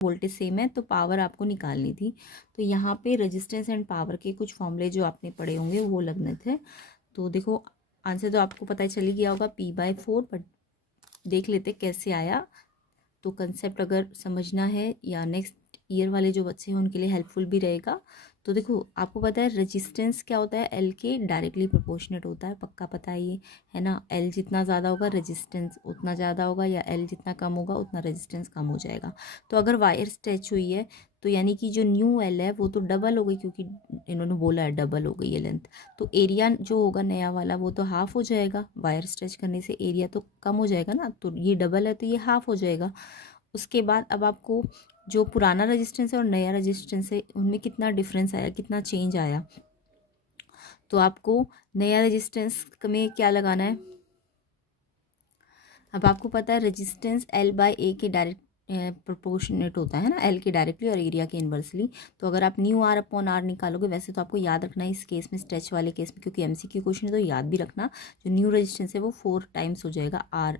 Voltage same है तो power आपको निकालनी थी। तो यहाँ पे रेजिस्टेंस एंड पावर के कुछ फॉर्मूले जो आपने पढ़े होंगे वो लगने थे। तो देखो आंसर तो आपको पता ही चली गया होगा P/4, बट देख लेते कैसे आया। तो कंसेप्ट अगर समझना है या नेक्स्ट ईयर वाले जो बच्चे हैं उनके लिए हेल्पफुल भी रहेगा। तो देखो आपको पता है रेजिस्टेंस क्या होता है, एल के डायरेक्टली प्रोपोर्शनेट होता है, पक्का पता है ये, है ना। एल जितना ज़्यादा होगा रेजिस्टेंस उतना ज़्यादा होगा, या एल जितना कम होगा उतना रेजिस्टेंस कम हो जाएगा। तो अगर वायर स्ट्रेच हुई है तो यानी कि जो न्यू एल है वो तो डबल हो गई, क्योंकि इन्होंने बोला है डबल हो गई है लेंथ। तो एरिया जो होगा नया वाला वो तो हाफ हो जाएगा, वायर स्ट्रेच करने से एरिया तो कम हो जाएगा ना। तो ये डबल है तो ये हाफ हो जाएगा। उसके बाद अब आपको जो पुराना रेजिस्टेंस है और नया रेजिस्टेंस है उनमें कितना डिफरेंस आया, कितना चेंज आया। तो आपको नया रेजिस्टेंस में क्या लगाना है, अब आपको पता है रेजिस्टेंस L/A के डायरेक्ट प्रोपोर्शनेट होता है ना, एल के डायरेक्टली और एरिया के इन्वर्सली। तो अगर आप न्यू R/R निकालोगे, वैसे तो आपको याद रखना है इस केस में, स्ट्रेच वाले केस में, क्योंकि MCQ क्वेश्चन है तो याद भी रखना, जो न्यू रेजिस्टेंस है वो 4 टाइम्स हो जाएगा R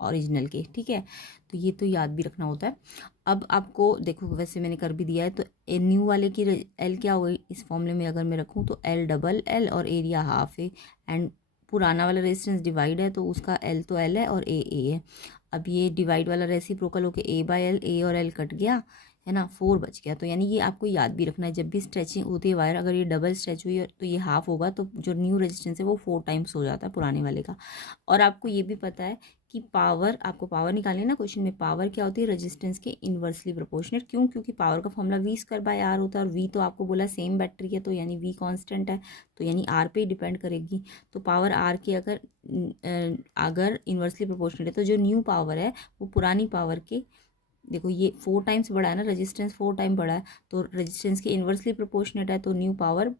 ओरिजिनल के, ठीक है। तो ये तो याद भी रखना होता है। अब आपको देखो वैसे मैंने कर भी दिया है, तो न्यू वाले की एल क्या हो गई इस फॉर्मूले में अगर मैं रखूँ तो L डबल L और एरिया हाफ है, एंड पुराना वाला रेजिस्टेंस डिवाइड है तो उसका L तो L है और A है। अब ये डिवाइड वाला रेसिप्रोकल होके A/L, A और L कट गया, है ना, 4 बच गया। तो यानी ये आपको याद भी रखना है, जब भी स्ट्रेचिंग होती है वायर, अगर ये डबल स्ट्रेच हुई है तो ये हाफ होगा, तो जो न्यू रेजिस्टेंस है वो 4 टाइम्स हो जाता है पुराने वाले का। और आपको ये भी पता है कि पावर, आपको पावर निकालनी है ना क्वेश्चन में, पावर क्या होती है रेजिस्टेंस के इन्वर्सली प्रोपोर्शनेट। क्यों? क्योंकि पावर का फॉर्मूला V²/R होता है, और V तो आपको बोला सेम बैटरी है, तो यानी V कांस्टेंट है, तो यानी R पे ही डिपेंड करेगी। तो पावर R की अगर इन्वर्सली प्रोपोर्शनेट है तो जो न्यू पावर है वो पुरानी पावर के, देखो ये 4 टाइम्स बढ़ा है ना, रेजिस्टेंस 4 टाइम बढ़ा है, तो रेजिस्टेंस के इन्वर्सली प्रोपोर्शनेट है, तो न्यू पावर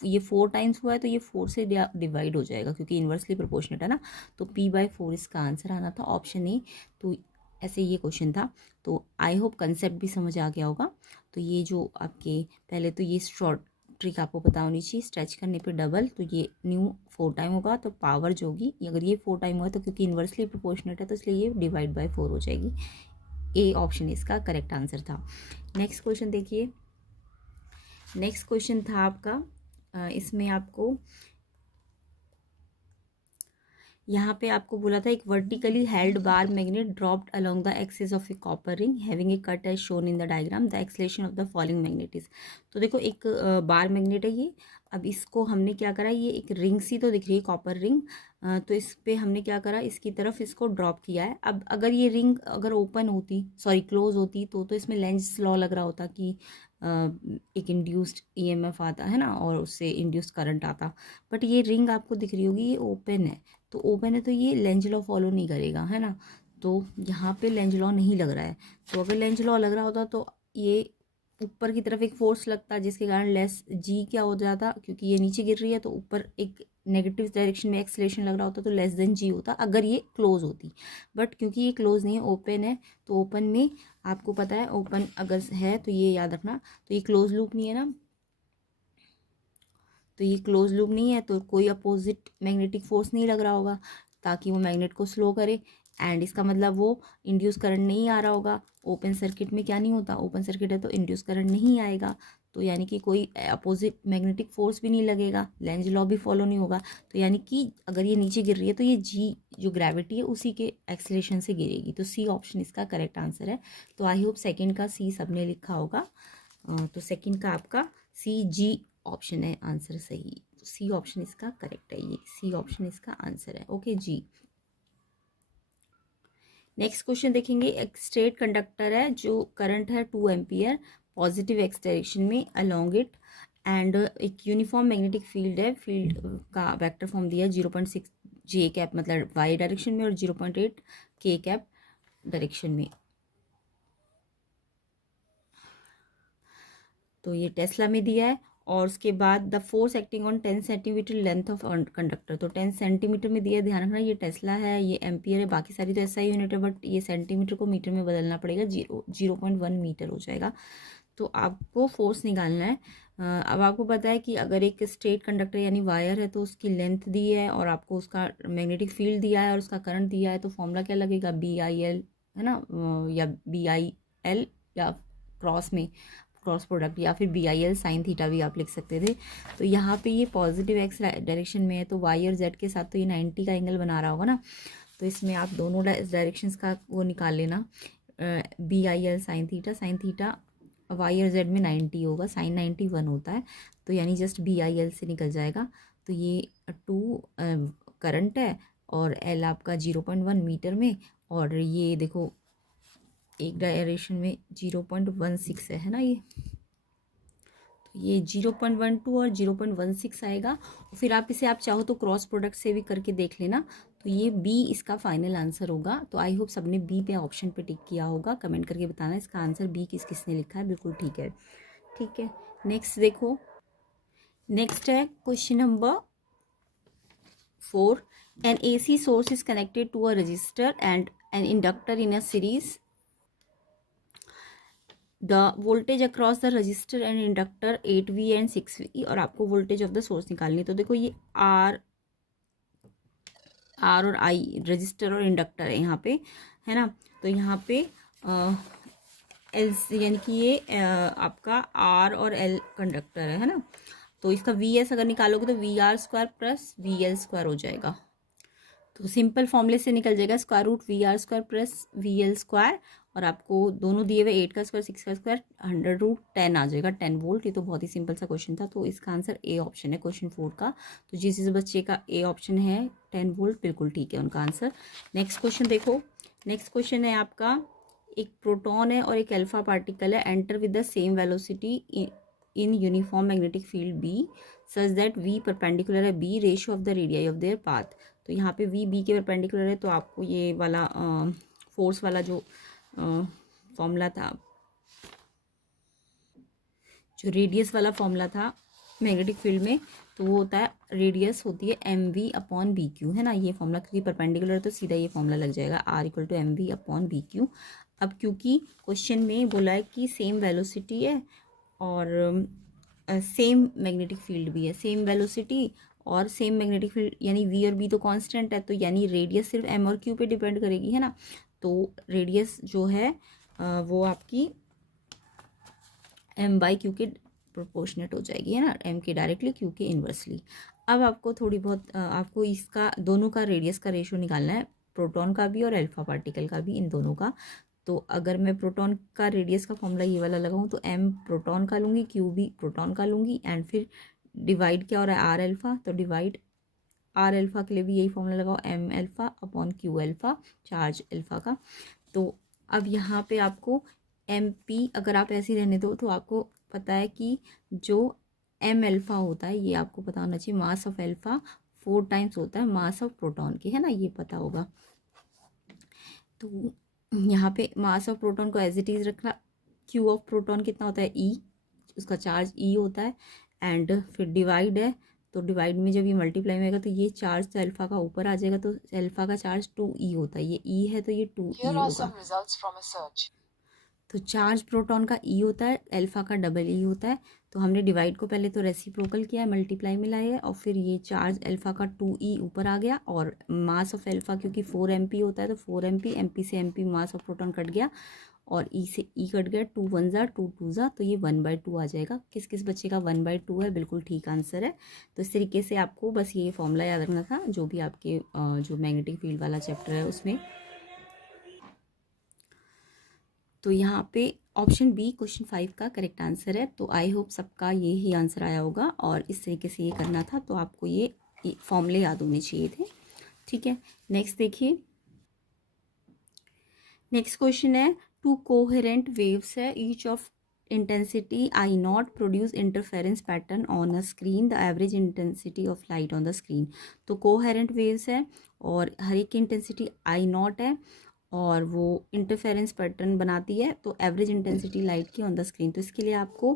ये 4 टाइम्स हुआ है तो ये 4 से डिवाइड हो जाएगा, क्योंकि इन्वर्सली प्रोपोर्शनेट है ना। तो P/4 इसका आंसर आना था, ऑप्शन ए। तो ऐसे ये क्वेश्चन था। तो आई होप कंसेप्ट भी समझ आ गया होगा। तो ये जो आपके पहले तो ये शॉर्ट ट्रिक आपको पता होनी चाहिए, स्ट्रेच करने पे डबल, तो ये न्यू 4 टाइम होगा, तो पावर जो होगी अगर ये 4 टाइम हुआ तो क्योंकि इन्वर्सली प्रोपोर्शनेट है तो इसलिए ये डिवाइड/4 हो जाएगी। ए ऑप्शन इसका करेक्ट आंसर था। नेक्स्ट क्वेश्चन देखिए। नेक्स्ट क्वेश्चन था आपका, इसमें आपको यहाँ पे आपको बोला था, एक vertically held bar magnet dropped along the axis of a copper ring having a cut as shown in the diagram, the acceleration of the following magnet is. तो देखो एक बार मैग्नेट है ये। अब इसको हमने क्या करा, ये एक रिंग सी तो दिख रही है कॉपर रिंग, तो इस पे हमने क्या करा, इसकी तरफ इसको ड्रॉप किया है। अब अगर ये रिंग अगर ओपन होती, सॉरी क्लोज होती, तो इसमें लेंज लॉ लग रहा होता कि एक इंड्यूस्ड EMF आता है ना, और उससे इंड्यूस्ड करंट आता। बट ये रिंग आपको दिख रही होगी ये ओपन है, तो ओपन है तो ये लेंज लॉ फॉलो नहीं करेगा, है ना। तो यहाँ पे लेंज लॉ नहीं लग रहा है। तो अगर लेंज लॉ लग रहा होता तो ये ऊपर की तरफ एक फोर्स लगता, जिसके कारण लेस जी क्या हो जाता, क्योंकि ये नीचे गिर रही है तो ऊपर एक नेगेटिव डायरेक्शन में एक्सेलरेशन लग रहा होता, तो लेस देन जी होता अगर ये क्लोज होती। बट क्योंकि ये क्लोज नहीं है, ओपन है, तो ओपन में आपको पता है ओपन अगर है तो ये याद रखना, तो ये क्लोज लूप नहीं है ना, तो ये क्लोज लूप नहीं है, तो कोई अपोजिट मैग्नेटिक फोर्स नहीं लग रहा होगा ताकि वो मैग्नेट को स्लो करे, एंड इसका मतलब वो इंड्यूस करंट नहीं आ रहा होगा। ओपन सर्किट में क्या नहीं होता, ओपन सर्किट है तो इंड्यूस करंट नहीं आएगा, तो यानी कि कोई अपोजिट मैग्नेटिक फोर्स भी नहीं लगेगा, लेंज लॉ भी फॉलो नहीं होगा। तो यानी कि अगर ये नीचे गिर रही है तो ये जी जो ग्रेविटी है उसी के एक्सेलरेशन से गिरेगी। तो सी ऑप्शन इसका करेक्ट आंसर है। तो आई होप सेकेंड का सी सबने लिखा होगा। तो सेकेंड का आपका CG ऑप्शन है आंसर सही। तो सी ऑप्शन इसका करेक्ट है, ये सी ऑप्शन इसका आंसर है। ओके जी। नेक्स्ट क्वेश्चन देखेंगे। एक स्ट्रेट कंडक्टर है जो करंट है 2 एम्पियर पॉजिटिव एक्स डायरेक्शन में अलोंग इट, एंड एक यूनिफॉर्म मैग्नेटिक फील्ड है, फील्ड का वेक्टर फॉर्म दिया 0.6 J कैप मतलब वाई डायरेक्शन में और 0.8 K कैप डायरेक्शन में। तो ये टेस्ला में दिया है। और उसके बाद the force acting on 10 centimetre length of conductor, तो 10 सेंटीमीटर में दिया है, ध्यान रखना ये टेस्ला है, ये एम्पियर है, बाकी सारी तो SI यूनिट है, बट ये सेंटीमीटर को मीटर में बदलना पड़ेगा, 0.1 मीटर हो जाएगा। तो आपको फोर्स निकालना है। अब आपको पता है कि अगर एक स्ट्रेट कंडक्टर यानी वायर है तो उसकी लेंथ दी है और आपको उसका मैग्नेटिक फील्ड दिया है और उसका करंट दिया है, तो फॉर्मूला क्या लगेगा, BIL, है ना, या BI एल या क्रॉस प्रोडक्ट, या फिर BIL साइन थीटा भी आप लिख सकते थे। तो यहाँ पे ये पॉजिटिव एक्स डायरेक्शन में है, तो वाई और जेड के साथ तो ये 90 का एंगल बना रहा होगा ना। तो इसमें आप दोनों डायरेक्शंस का वो निकाल लेना, BIL साइन थीटा वाई और जेड में 90 होगा, साइन 91 होता है, तो यानी जस्ट BIL से निकल जाएगा। तो ये 2 करंट है और L आपका 0.1 मीटर में, और ये देखो एक डायरेक्शन में 0.16 है ना, ये 0.12 और 0.16 आएगा। और फिर आप इसे आप चाहो तो क्रॉस प्रोडक्ट से भी करके देख लेना। तो ये B इसका फाइनल आंसर होगा। तो आई होप सबने B पे ऑप्शन पे टिक किया होगा, कमेंट करके बताना इसका आंसर B किसने लिखा है। बिल्कुल ठीक है, ठीक है। नेक्स्ट देखो, नेक्स्ट है question number 4। An AC source is connected to a resistor and an inductor in a series. The voltage across the resistor and inductor 8V and 6V, और आपको वोल्टेज ऑफ द सोर्स निकालनी। तो देखो ये are और I register और inductor है यहाँ पे, है ना। तो यहाँ पे एल यानी कि ये आपका आर और एल कंडक्टर है ना। तो इसका VS अगर निकालोगे तो VR² प्लस VL² हो जाएगा। तो सिंपल फॉर्मूले से निकल जाएगा √VR² प्लस VL², और आपको दोनों दिए हुए 8 का स्क्वायर 6 का स्क्वायर 100√10 आ जाएगा, 10 वोल्ट। ये तो बहुत ही सिंपल सा क्वेश्चन था। तो इसका आंसर ए ऑप्शन है क्वेश्चन 4 का। तो जिस बच्चे का ए ऑप्शन है 10 वोल्ट, बिल्कुल ठीक है उनका आंसर। नेक्स्ट क्वेश्चन देखो, नेक्स्ट क्वेश्चन है आपका, एक प्रोटॉन है और एक अल्फा पार्टिकल है, enter with the same velocity in uniform magnetic field B such that V perpendicular है B ratio of the radii of their path. तो यहाँ पे V B के परपेंडिकुलर है, तो आपको ये वाला फोर्स वाला जो फॉर्मूला था, जो रेडियस वाला फॉर्मूला था मैग्नेटिक फील्ड में, तो वो होता है रेडियस होती है mv/bq, है ना। ये फॉर्मूला क्योंकि परपेंडिकुलर है तो सीधा ये फॉर्मूला लग जाएगा R = mv/bq। अब क्योंकि क्वेश्चन में बोला है कि सेम वेलोसिटी है और सेम मैग्नेटिक फील्ड भी है, सेम वेलोसिटी और सेम मैग्नेटिक फील्ड, यानी V और B तो कांस्टेंट है, तो यानी रेडियस सिर्फ M और Q पे डिपेंड करेगी, है ना। तो रेडियस जो है वो आपकी M/Q के प्रोपोर्शनेट हो जाएगी, है ना, M के डायरेक्टली Q के इन्वर्सली। अब आपको थोड़ी बहुत आपको इसका दोनों का रेडियस का रेशियो निकालना है, प्रोटॉन का भी और अल्फा पार्टिकल का भी, इन दोनों का। तो अगर मैं प्रोटॉन का रेडियस का फॉर्मूला ये वाला लगाऊं तो M प्रोटॉन का लूँगी, Q भी प्रोटॉन का लूँगी, एंड फिर डिवाइड क्या हो रहा है R अल्फा, तो डिवाइड R अल्फा के लिए भी यही फॉर्मूला लगाओ, M∝/Q∝, चार्ज अल्फा का। तो अब यहाँ पे आपको MP अगर आप ऐसे ही रहने दो तो आपको पता है कि जो M∝ होता है, ये आपको पता होना चाहिए, मास ऑफ अल्फा 4 टाइम्स होता है मास ऑफ प्रोटॉन के, है ना, ये पता होगा। तो यहाँ पे मास ऑफ प्रोटॉन को एज इट इज़ रखना। Q ऑफ प्रोटॉन कितना होता है, E, उसका चार्ज E होता है, एंड फिर डिवाइड है, तो डिवाइड में जब ये मल्टीप्लाई में आएगा तो ये चार्ज तो अल्फा का ऊपर आ जाएगा, तो अल्फा का चार्ज 2E होता है, ये E है तो ये 2E होगा। तो चार्ज प्रोटॉन का E होता है, अल्फा का डबल E होता है। तो हमने डिवाइड को पहले तो रेसिप्रोकल किया है, मल्टीप्लाई में लाया है, और फिर ये चार्ज अल्फा का 2E ऊपर आ गया, और मास ऑफ अल्फा क्योंकि 4 MP होता है तो 4 MP, MP से MP mass of proton cut गया, और E से E कट गया, 2 1 ज़ा 2 2 ज़ा, तो ये 1/2 आ जाएगा। किस किस बच्चे का 1/2 है, बिल्कुल ठीक आंसर है। तो इस तरीके से आपको बस ये फॉर्मूला याद रखना था, जो भी आपके जो मैग्नेटिक फील्ड वाला चैप्टर है उसमें। तो यहाँ पे ऑप्शन बी क्वेश्चन 5 का करेक्ट आंसर है। तो आई होप सबका ये ही आंसर आया होगा, और इस तरीके से ये करना था, तो आपको ये फॉर्मूले याद होने चाहिए थे, ठीक है। नेक्स्ट देखिए, नेक्स्ट क्वेश्चन है, 2 कोहेरेंट वेव्स है, each of intensity I0 produce interference pattern on a screen, the average intensity of light on the screen. तो कोहेरेंट वेव्स है और हर एक की इंटेंसिटी I0 है, और वो इंटरफेरेंस पैटर्न बनाती है, तो एवरेज इंटेंसिटी लाइट की ऑन द स्क्रीन। तो इसके लिए आपको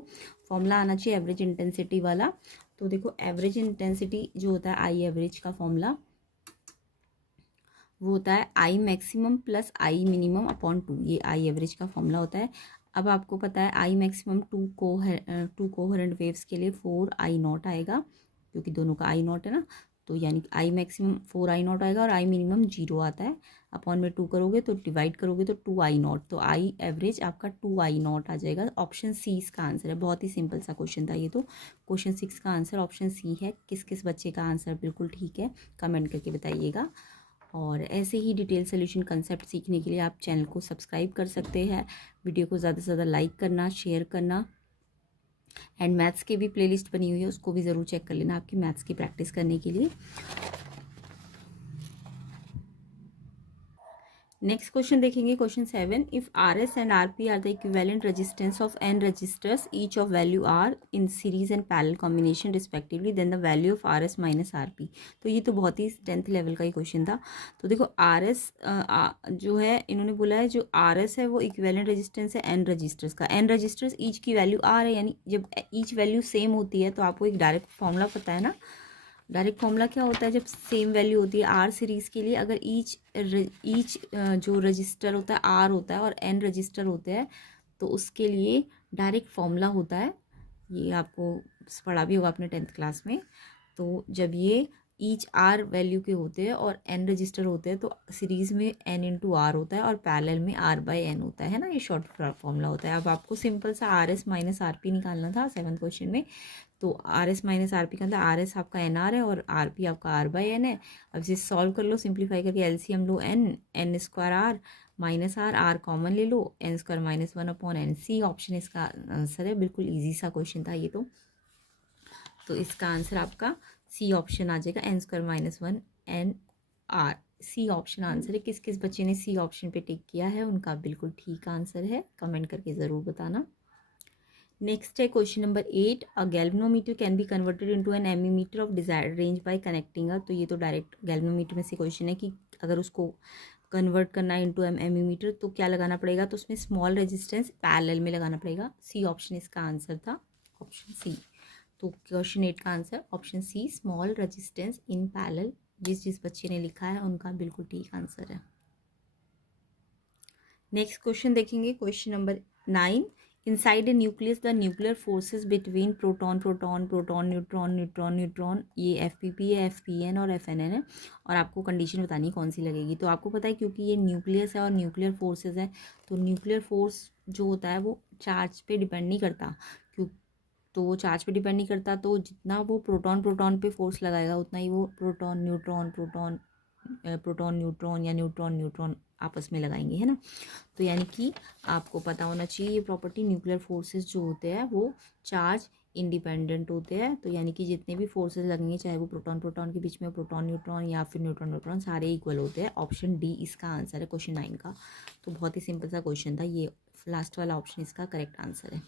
फॉर्मूला आना चाहिए एवरेज इंटेंसिटी वाला। तो देखो एवरेज इंटेंसिटी जो होता है I एवरेज का फॉर्मूला, वो होता है I maximum plus I minimum upon 2, ये I एवरेज का फॉर्मूला होता है। अब आपको पता है I मैक्सिमम 2 कोहेरेंट वेव्स के लिए 4I0 आएगा, क्योंकि दोनों का I0 है ना, तो यानी I मैक्सिमम 4I0 आएगा और I मिनिमम 0 आता है। अपॉन में 2 करोगे तो डिवाइड करोगे तो 2i0, तो आई एवरेज आपका 2i0 आ जाएगा। ऑप्शन सी इसका आंसर है। बहुत ही सिंपल सा क्वेश्चन था ये तो। क्वेश्चन 6 का आंसर ऑप्शन सी है। किस किस बच्चे का आंसर बिल्कुल ठीक है कमेंट करके बताइएगा। और ऐसे ही डिटेल सोल्यूशन कंसेप्ट सीखने के लिए आप चैनल को सब्सक्राइब कर सकते हैं। वीडियो को ज़्यादा से ज़्यादा लाइक करना, शेयर करना। एंड मैथ्स की भी प्लेलिस्ट बनी हुई है, उसको भी ज़रूर चेक कर लेना आपकी मैथ्स की प्रैक्टिस करने के लिए। नेक्स्ट क्वेश्चन देखेंगे, question 7। If R S and R P are the equivalent resistance of n resistors each of value R in series and parallel combination respectively, then the value of R S minus R P. तो ये तो बहुत ही 10th level का ही question था। तो देखो R S जो है इन्होंने बोला है जो आर एस है वो इक्विवेलेंट रेजिस्टेंस है एन रजिस्टर्स का। एन रजिस्टर्स ईच की वैल्यू आर है, यानी जब ईच वैल्यू सेम होती है तो आपको एक डायरेक्ट फॉर्मूला पता है ना। डायरेक्ट फॉर्मूला क्या होता है जब सेम वैल्यू होती है आर सीरीज़ के लिए, अगर ईच जो रजिस्टर होता है आर होता है और एन रजिस्टर होते हैं तो उसके लिए डायरेक्ट फॉर्मूला होता है। ये आपको पढ़ा भी होगा अपने 10th क्लास में। तो जब ये ईच आर वैल्यू के होते हैं और एन रजिस्टर होते हैं तो सीरीज़ में एन इंटू आर होता है और पैरेलल में आर बाई एन होता है ना। ये शॉर्ट फॉर्मूला होता है। अब आपको सिंपल सा R S minus R P निकालना था 7th क्वेश्चन में। तो R S minus R P का अंदर आर एस आपका एन आर है और आर पी आपका आर बाई एन है। अब इसे सॉल्व कर लो, सिंप्लीफाई करके एलसीएम लो N square R minus R common ले लो, N square minus 1 upon N. C option इसका आंसर है। बिल्कुल ईजी सा क्वेश्चन था ये तो इसका आंसर आपका सी ऑप्शन आ जाएगा, n square minus 1 n R. C option answer है। किस किस बच्चे ने सी ऑप्शन पे टिक किया है उनका बिल्कुल ठीक आंसर है, कमेंट करके ज़रूर बताना। नेक्स्ट है question number 8। A galvanometer can be converted into an ammeter of desired range by connecting a. तो ये तो डायरेक्ट गैल्वेनोमीटर में से क्वेश्चन है कि अगर उसको कन्वर्ट करना है इंटू एमीमीटर तो क्या लगाना पड़ेगा। तो उसमें स्मॉल रेजिस्टेंस पैरेलल में लगाना पड़ेगा। सी ऑप्शन इसका आंसर था, ऑप्शन सी। तो क्वेश्चन 8 का answer option C, small resistance in parallel. जिस बच्चे ने लिखा है उनका बिल्कुल ठीक आंसर है। नेक्स्ट क्वेश्चन देखेंगे, question number 9। Inside a nucleus the nuclear forces between proton proton proton neutron neutron neutron, ये एफपीपी है, एफपीएन और एफएनएन है। और आपको कंडीशन बतानी कौन सी लगेगी। तो आपको पता है क्योंकि ये न्यूक्लियस है और न्यूक्लियर फोर्सेस है तो न्यूक्लियर फोर्स जो होता है वो चार्ज पे डिपेंड नहीं करता। क्यों तो वो चार्ज पे डिपेंड नहीं करता, तो जितना वो प्रोटॉन प्रोटॉन पे फोर्स लगाएगा उतना ही वो proton neutron proton proton neutron या न्यूट्रॉन न्यूट्रॉन आपस में लगाएंगे, है ना। तो यानी कि आपको पता होना चाहिए ये प्रॉपर्टी, न्यूक्लियर फोर्सेस जो होते हैं वो चार्ज इंडिपेंडेंट होते हैं। तो यानी कि जितने भी फोर्सेस लगेंगे चाहे वो प्रोटॉन प्रोटॉन के बीच में प्रोटॉन न्यूट्रॉन या फिर न्यूट्रॉन न्यूट्रॉन, सारे इक्वल होते हैं। ऑप्शन डी इसका आंसर है क्वेश्चन 9 का। तो बहुत ही सिंपल सा क्वेश्चन था ये, लास्ट वाला ऑप्शन इसका करेक्ट आंसर है।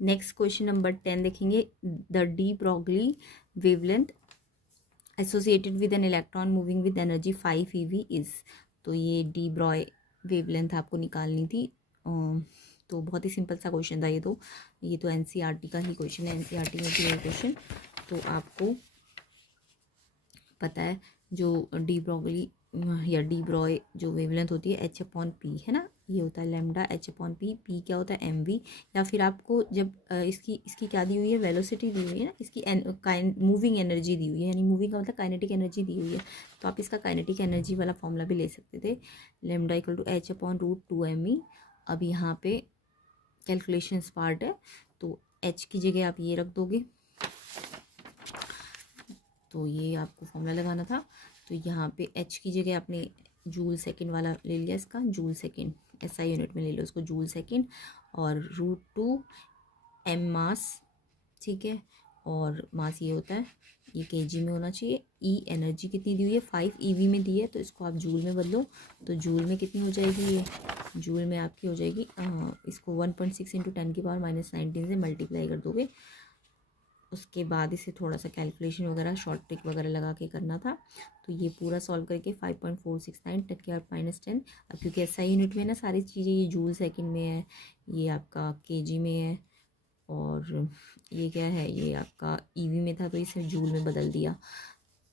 नेक्स्ट क्वेश्चन नंबर 10 देखेंगे। The de Broglie wavelength associated with an electron moving with energy 5 eV is. तो ये डी ब्रॉय वेवलेंथ आपको निकालनी थी। तो बहुत ही सिंपल सा क्वेश्चन था ये तो एनसीईआरटी का ही क्वेश्चन है, एनसीईआरटी में भी ये क्वेश्चन। तो आपको पता है जो डी ब्रॉगली या डी ब्रॉय जो वेवलेंथ होती है H/P है ना, ये होता है लैम्डा H/P। P क्या होता है mv। या फिर आपको जब इसकी क्या दी हुई है, वेलोसिटी दी हुई है ना, इसकी मूविंग एनर्जी दी हुई है, यानी मूविंग का मतलब काइनेटिक एनर्जी दी हुई है। तो आप इसका काइनेटिक एनर्जी वाला फॉर्मूला भी ले सकते थे, लैम्डा इक्वल टू H/√2mE। अब यहाँ पे कैलकुलेशन पार्ट है तो H की जगह आप ये रख दोगे, तो ये आपको फॉर्मूला लगाना था। तो यहाँ पे H की जगह आपने जूल सेकंड वाला ले लिया, इसका जूल सेकंड SI यूनिट में ले लो उसको, जूल सेकंड। और √2 m मास, ठीक है। और मास ये होता है, ये kg में होना चाहिए। E एनर्जी कितनी दी हुई है, 5 eV में दी है, तो इसको आप जूल में बदलो। तो जूल में कितनी हो जाएगी, ये जूल में आपकी हो जाएगी इसको 1.6 × 10⁻⁹ से मल्टीप्लाई कर दोगे। उसके बाद इसे थोड़ा सा कैलकुलेशन वगैरह शॉर्ट ट्रिक वगैरह लगा के करना था। तो ये पूरा सॉल्व करके 5.469 10⁻⁻10। अब क्योंकि SI यूनिट में ना सारी चीज़ें, ये जूल सेकंड में है, ये आपका kg में है, और ये क्या है, ये आपका EV में था तो इसे जूल में बदल दिया।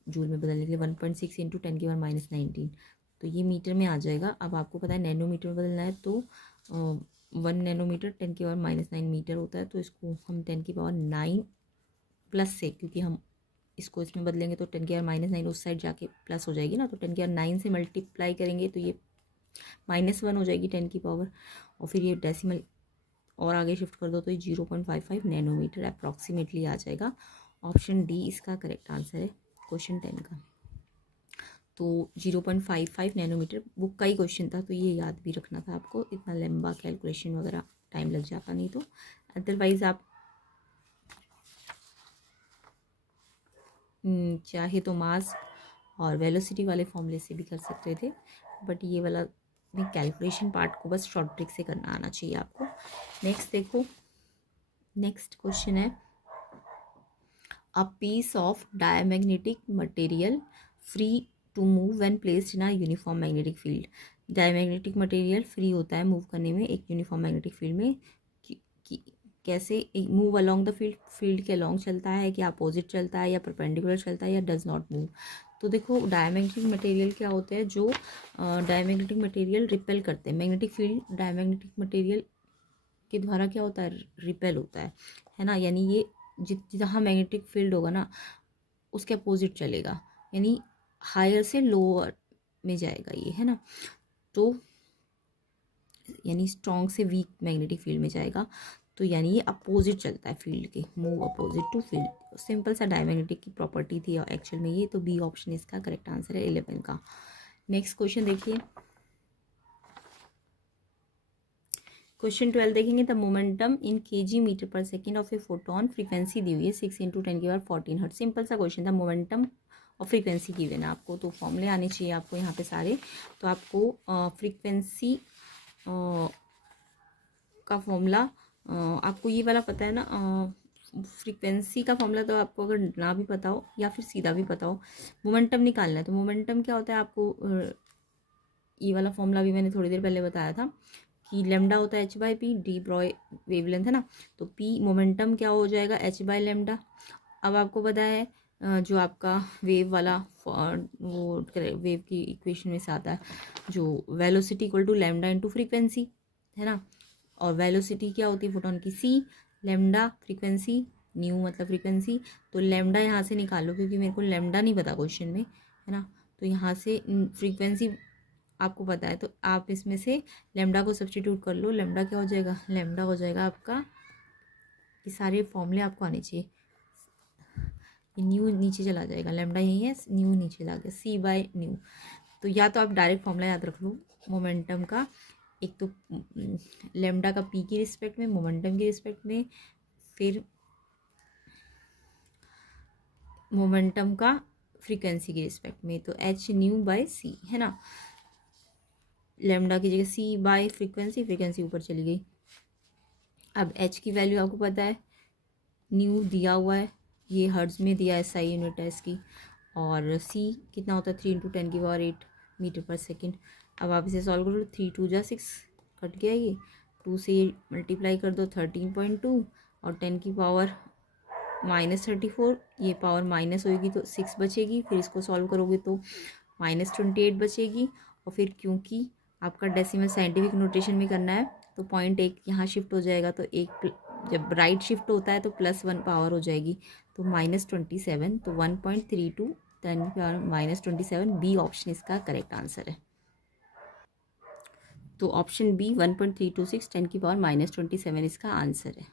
जूल में बदलने के लिए 1.6 × 10⁻⁻19, तो ये मीटर में आ जाएगा। अब आपको पता है नैनोमीटर में बदलना है, तो 1 नैनोमीटर 10⁻⁹ मीटर होता है। तो इसको हम 10⁻9 प्लस से, क्योंकि हम इसको इसमें बदलेंगे तो 10⁻⁹ उस साइड जाके प्लस हो जाएगी ना, तो 10⁻9 से मल्टीप्लाई करेंगे तो ये -1 हो जाएगी 10 की पावर, और फिर ये डेसिमल और आगे शिफ्ट कर दो तो ये 0.55 नैनोमीटर अप्रॉक्सीमेटली आ जाएगा। ऑप्शन डी इसका करेक्ट आंसर है क्वेश्चन 10 का। तो 0.55 नैनोमीटर बुक का ही क्वेश्चन था, तो ये याद भी रखना था आपको, इतना लंबा कैलकुलेशन वगैरह टाइम लग जाता नहीं तो। अदरवाइज़ आप चाहे तो मास और वेलोसिटी वाले फॉर्मूले से भी कर सकते थे, बट ये वाला कैलकुलेशन पार्ट को बस शॉर्ट ट्रिक से करना आना चाहिए आपको। नेक्स्ट देखो, नेक्स्ट क्वेश्चन है a piece of diamagnetic material free to move when placed in a uniform magnetic field. Diamagnetic material free होता है मूव करने में एक यूनिफॉर्म मैग्नेटिक फील्ड में, कैसे move along the field, field के अलोंग चलता है कि अपोजिट चलता है या परपेंडिकुलर चलता है या डज नॉट मूव। तो देखो डायमैग्नेटिक मटेरियल क्या होते हैं, जो डायमैग्नेटिक मटेरियल रिपेल करते हैं, मैग्नेटिक फील्ड डायमैग्नेटिक मटेरियल के द्वारा क्या होता है, रिपेल होता है ना, यानी ये जहाँ मैग्नेटिक फील्ड होगा ना उसके अपोजिट चलेगा, यानी हायर से लोअर में जाएगा ये, है ना, तो यानी स्ट्रॉन्ग से वीक मैग्नेटिक फील्ड में जाएगा, तो यानी ये अपोजिट चलता है फील्ड के, move opposite to field. Simple सा डायमैग्नेटिक की प्रॉपर्टी थी एक्चुअल में ये, तो बी ऑप्शन इसका करेक्ट आंसर है 11 का। नेक्स्ट क्वेश्चन देखिए, क्वेश्चन 12 देखेंगे, the momentum in KG metre पर second of a photon, frequency दी हुई है 6 × 10⁻14 हर्ट्ज। सिंपल सा क्वेश्चन था, मोमेंटम और फ्रीक्वेंसी की है आपको, तो फॉर्मूले आने चाहिए आपको यहाँ पे सारे। तो आपको फ्रीक्वेंसी का फॉर्मूला आपको ये वाला पता है ना, फ्रीक्वेंसी का फॉर्मूला तो आपको अगर ना भी पता हो या फिर सीधा भी पता हो, मोमेंटम निकालना है। तो मोमेंटम क्या होता है आपको, ये वाला फॉर्मूला भी मैंने थोड़ी देर पहले बताया था कि लेमडा होता है h/p, डी ब्रॉय वेवलेंथ है ना, तो p मोमेंटम क्या हो जाएगा h/λ। अब आपको पता है जो आपका वेव वाला वो वेव की इक्वेशन में से आता है, जो velocity equal to lambda into frequency, है ना, और वेलोसिटी क्या होती है फोटोन की c, लैम्डा फ्रीक्वेंसी, न्यू मतलब फ्रीक्वेंसी, तो लैम्डा यहाँ से निकालो क्योंकि मेरे को लैम्डा नहीं पता क्वेश्चन में, है ना, तो यहाँ से फ्रीक्वेंसी आपको पता है, तो आप इसमें से लैम्डा को सब्स्टिट्यूट कर लो। लैम्डा क्या हो जाएगा, लैम्डा हो जाएगा आपका, ये सारे फॉर्मूले आपको आने चाहिए, ये न्यू नीचे चला जाएगा, लैम्डा यही है, न्यू नीचे ला गया, c/न्यू। तो या तो आप डायरेक्ट फॉर्मूला याद रख लो मोमेंटम का, एक तो लैम्डा का p की रिस्पेक्ट में, मोमेंटम की रिस्पेक्ट में, फिर मोमेंटम का फ्रीक्वेंसी की रिस्पेक्ट में, तो h/c है ना, लैम्डा की जगह c/फ्रीक्वेंसी, फ्रीक्वेंसी ऊपर चली गई। अब h की वैल्यू आपको पता है, न्यू दिया हुआ है, ये हर्ट्ज में दिया है, SI यूनिट है इसकी, और c कितना होता है 3 × 10⁸ मीटर पर सेकेंड। अब आप इसे सॉल्व करो, 3 2 जा 6 कट गया, ये 2 से ये मल्टीप्लाई कर दो 13.2, और 10 की पावर -34, ये पावर माइनस होगी तो 6 बचेगी, फिर इसको सॉल्व करोगे तो -28 बचेगी, और फिर क्योंकि आपका डेसिमल साइंटिफिक नोटेशन में करना है तो 0.1 यहाँ शिफ्ट हो जाएगा, तो एक जब राइट शिफ्ट होता है तो +1 पावर हो जाएगी, तो -27, तो 1.32 10 की पावर -27, बी ऑप्शन इसका करेक्ट आंसर है। तो ऑप्शन बी 1.326 10 की पावर -27 इसका आंसर है।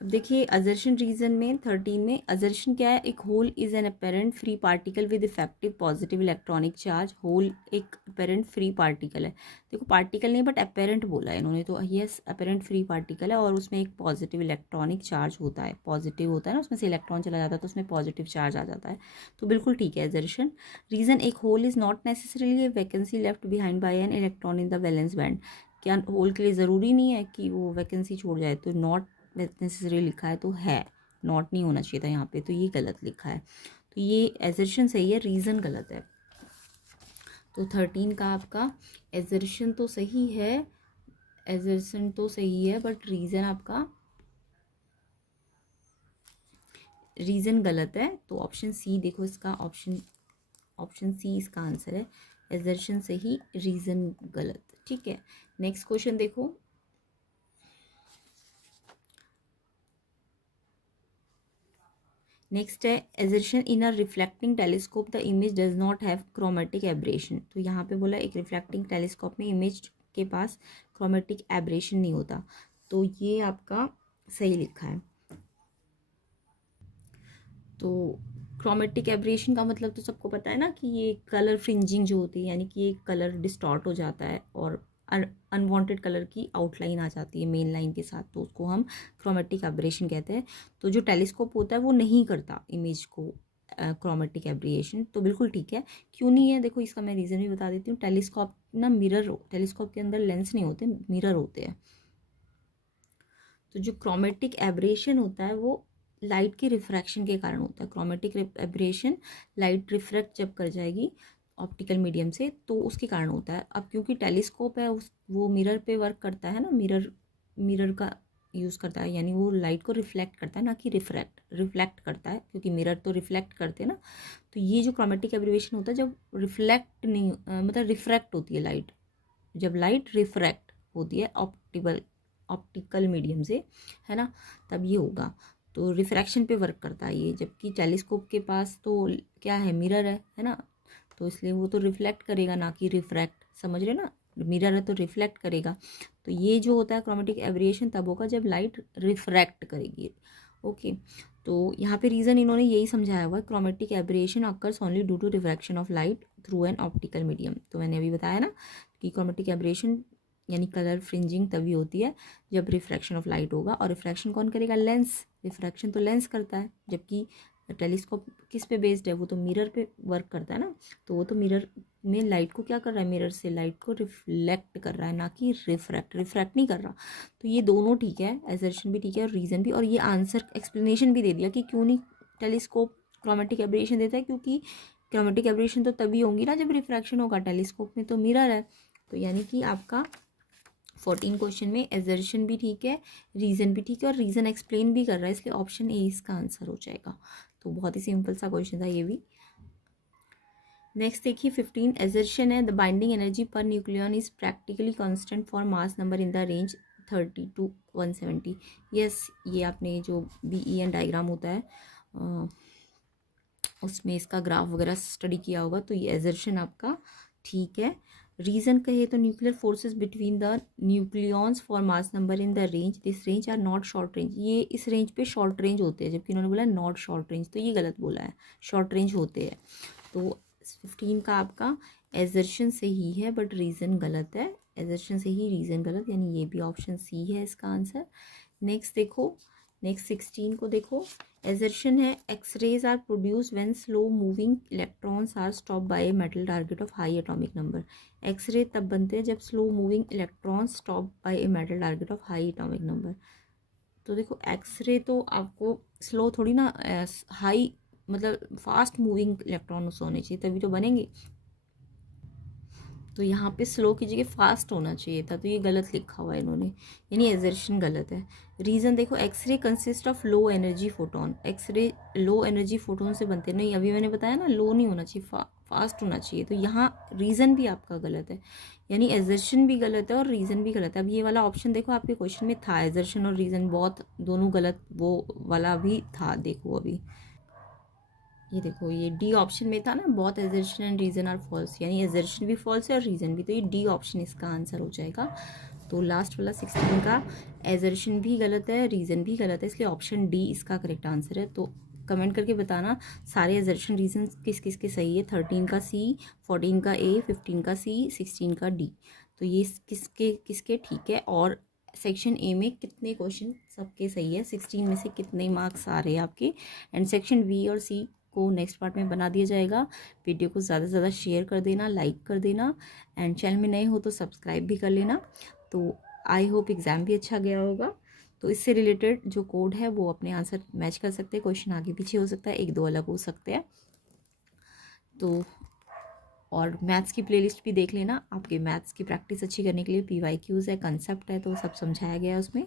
अब देखिए अजर्शन रीजन में 13 में अजर्शन क्या है, एक hole is an apparent free particle with effective positive electronic charge. Hole एक अपेरेंट फ्री पार्टिकल है, देखो पार्टिकल नहीं बट अपेरेंट बोला है इन्होंने, तो यस अपेरेंट फ्री पार्टिकल है और उसमें एक पॉजिटिव इलेक्ट्रॉनिक चार्ज होता है, पॉजिटिव होता है ना, उसमें से इलेक्ट्रॉन चला जाता है तो उसमें पॉजिटिव चार्ज आ जाता है, तो बिल्कुल ठीक है अजर्शन। रीजन, एक hole is not necessarily a vacancy left behind by an electron in the valence band. क्या होल के लिए ज़रूरी नहीं है कि वो वैकेंसी छोड़ जाए, तो नॉट नेसेसरी लिखा है तो है, नॉट नहीं होना चाहिए था यहाँ पे, तो ये गलत लिखा है, तो ये एजर्शन सही है, रीज़न गलत है। तो 13 का आपका एजर्शन तो सही है, एजर्शन तो सही है बट रीज़न आपका रीज़न गलत है, तो ऑप्शन सी देखो इसका, ऑप्शन सी इसका आंसर है, एजर्शन सही रीज़न गलत, ठीक है। नेक्स्ट क्वेश्चन देखो, नेक्स्ट है assertion in a reflecting telescope the image does not have chromatic aberration. तो यहाँ पे बोला एक रिफ्लेक्टिंग टेलीस्कोप में इमेज के पास क्रोमेटिक एब्रेशन नहीं होता, तो ये आपका सही लिखा है। तो क्रोमेटिक एब्रेशन का मतलब तो सबको पता है ना कि ये कलर फ्रिंजिंग जो होती है, यानी कि ये कलर डिस्टॉर्ट हो जाता है और अनवांटेड कलर की आउटलाइन आ जाती है मेन लाइन के साथ, तो उसको हम क्रोमेटिक एब्रेशन कहते हैं। तो जो टेलीस्कोप होता है वो नहीं करता इमेज को क्रोमेटिक एब्रिएशन, तो बिल्कुल ठीक है। क्यों नहीं है, देखो इसका मैं रीज़न भी बता देती हूँ। टेलीस्कोप ना मिरर, टेलीस्कोप के अंदर लेंस नहीं होते, मिरर होते हैं। तो जो क्रोमेटिक एब्रेशन होता है वो लाइट की रिफ्रैक्शन के कारण होता है। क्रोमेटिक एब्रेशन लाइट रिफ्रैक्ट जब कर जाएगी ऑप्टिकल मीडियम से तो उसके कारण होता है। अब क्योंकि टेलीस्कोप है वो मिरर पे वर्क करता है ना, मिरर का यूज़ करता है, यानी वो लाइट को रिफ्लेक्ट करता है ना कि रिफ्लेक्ट करता है, क्योंकि मिरर तो रिफ्लेक्ट करते हैं ना। तो ये जो क्रोमेटिक एब्रेशन होता है जब रिफ्लेक्ट नहीं मतलब रिफ्रैक्ट होती है लाइट, जब लाइट रिफ्रैक्ट होती है ऑप्टिकल मीडियम से, है ना, तब ये होगा। तो रिफ्रैक्शन पे वर्क करता है ये, जबकि टेलीस्कोप के पास तो क्या है, मिरर है ना, तो इसलिए वो तो रिफ्लेक्ट करेगा ना कि रिफ्रैक्ट, समझ रहे ना, मिरर है तो रिफ्लेक्ट करेगा। तो ये जो होता है क्रोमेटिक एब्रिएशन तब होगा जब लाइट रिफ्रैक्ट करेगी। ओके, तो यहाँ पे रीज़न इन्होंने यही समझाया हुआ है, chromatic aberration occurs only due to refraction of light through an optical medium. तो मैंने अभी बताया ना कि क्रोमेटिक एब्रिएशन यानी कलर फ्रिंजिंग तभी होती है जब रिफ्रैक्शन ऑफ लाइट होगा, और रिफ्रैक्शन कौन करेगा, लेंस। रिफ्रैक्शन तो लेंस करता है, जबकि टेलीस्कोप किस पे बेस्ड है, वो तो मिरर पे वर्क करता है ना, तो वो तो मिरर में लाइट को क्या कर रहा है, मिरर से लाइट को रिफ्लेक्ट कर रहा है, ना कि रिफ्रैक्ट नहीं कर रहा। तो ये दोनों ठीक है, एजर्शन भी ठीक है और रीज़न भी, और ये आंसर एक्सप्लेनेशन भी दे दिया कि क्यों नहीं टेलीस्कोप क्रोमेटिक एब्रेशन देता है, क्योंकि क्रोमेटिक एब्रेशन तो तभी होंगी ना जब रिफ्रैक्शन होगा, टेलीस्कोप में तो मिरर है। तो यानी कि आपका 14 क्वेश्चन में एजर्शन भी ठीक है, रीज़न भी ठीक है, और रीज़न एक्सप्लेन भी कर रहा है, इसलिए ऑप्शन ए इसका आंसर हो जाएगा। तो बहुत ही सिंपल सा क्वेश्चन था ये भी। नेक्स्ट देखिए 15, एजर्शन है the binding energy per nucleon is practically constant for mass number in the range 30 to 170। Yes, ये आपने जो BEN डायग्राम होता है उसमें इसका ग्राफ वगैरह स्टडी किया होगा, तो ये एजर्शन आपका ठीक है। रीजन कहे तो nuclear forces between the nucleons for mass number in the range this range are not short range. ये इस रेंज पे शॉर्ट रेंज होते हैं, जबकि इन्होंने बोला नॉट शॉर्ट रेंज, तो ये गलत बोला है, शॉर्ट रेंज होते हैं। तो 15 का आपका एजर्शन सही है बट रीज़न गलत है, एजर्शन सही रीज़न गलत, यानी ये भी ऑप्शन सी है इसका आंसर। नेक्स्ट देखो, नेक्स्ट 16 को देखो, एजर्शन है X-rays are produce when slow moving electrons are stop by a metal target of high atomic number. X-ray तब बनते हैं जब slow moving electrons stop by a metal target of high atomic number. तो देखो x ray तो आपको slow थोड़ी ना, हाई मतलब फास्ट मूविंग इलेक्ट्रॉन होने चाहिए तभी तो बनेंगे, तो यहाँ पे स्लो की जगह फास्ट होना चाहिए था, तो ये गलत लिखा हुआ है इन्होंने, यानी एजर्शन गलत है। रीज़न देखो, X-ray consist of low energy photon, X-ray low energy photon से बनते नहीं, अभी मैंने बताया ना लो नहीं होना चाहिए, फास्ट होना चाहिए, तो यहाँ रीज़न भी आपका गलत है, यानी एजर्शन भी गलत है और रीज़न भी गलत है। अब ये वाला ऑप्शन देखो आपके क्वेश्चन में था, एजर्शन और रीज़न बहुत दोनों गलत, वो वाला भी था, देखो अभी ये देखो, ये डी ऑप्शन में था ना, बहुत assertion and reason are false, यानी एजर्शन भी फॉल्स है और रीज़न भी, तो ये डी ऑप्शन इसका आंसर हो जाएगा। तो लास्ट वाला 16 का एजर्शन भी गलत है, रीज़न भी गलत है, इसलिए ऑप्शन डी इसका करेक्ट आंसर है। तो कमेंट करके बताना सारे एजर्शन रीजन किस किस के सही है, 13 का सी, 14 का ए, 15 का सी, 16 का डी, तो ये किसके किसके ठीक है। और सेक्शन ए में कितने क्वेश्चन सबके सही है, 16 में से कितने मार्क्स आ रहे हैं आपके, एंड सेक्शन बी और सी को नेक्स्ट पार्ट में बना दिया जाएगा। वीडियो को ज़्यादा से ज़्यादा शेयर कर देना, लाइक कर देना, एंड चैनल में नए हो तो सब्सक्राइब भी कर लेना। तो आई होप एग्ज़ाम भी अच्छा गया होगा। तो इससे रिलेटेड जो कोड है वो अपने आंसर मैच कर सकते हैं, क्वेश्चन आगे पीछे हो सकता है, एक दो अलग हो सकते हैं। तो और मैथ्स की प्लेलिस्ट भी देख लेना, आपके मैथ्स की प्रैक्टिस अच्छी करने के लिए PYQs है, कंसेप्ट है, तो सब समझाया गया है उसमें।